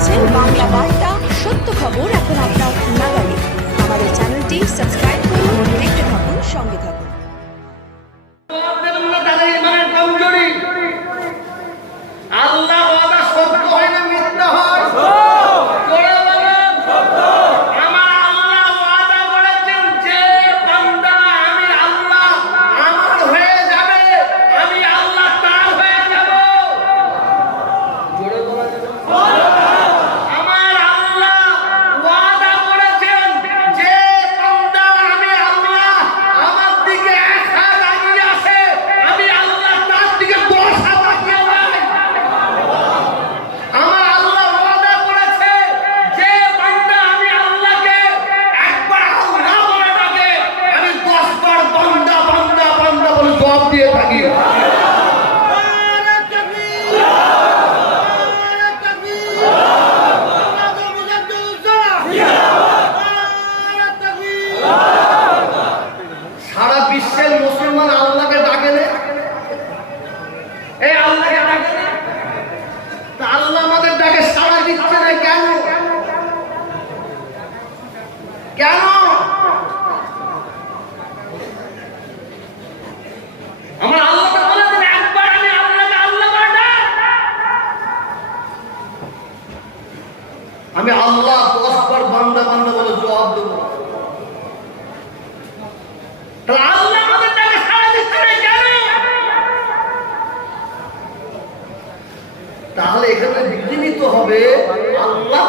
谁有包 দিয়ে থাকি। সারা বিশ্বের মুসলমান আমি আল্লাহ পরস্পর বান্দা বান্দা বলে জবাব দেব। তাহলে এখানে বিঘ্নিত হবে আল্লাহ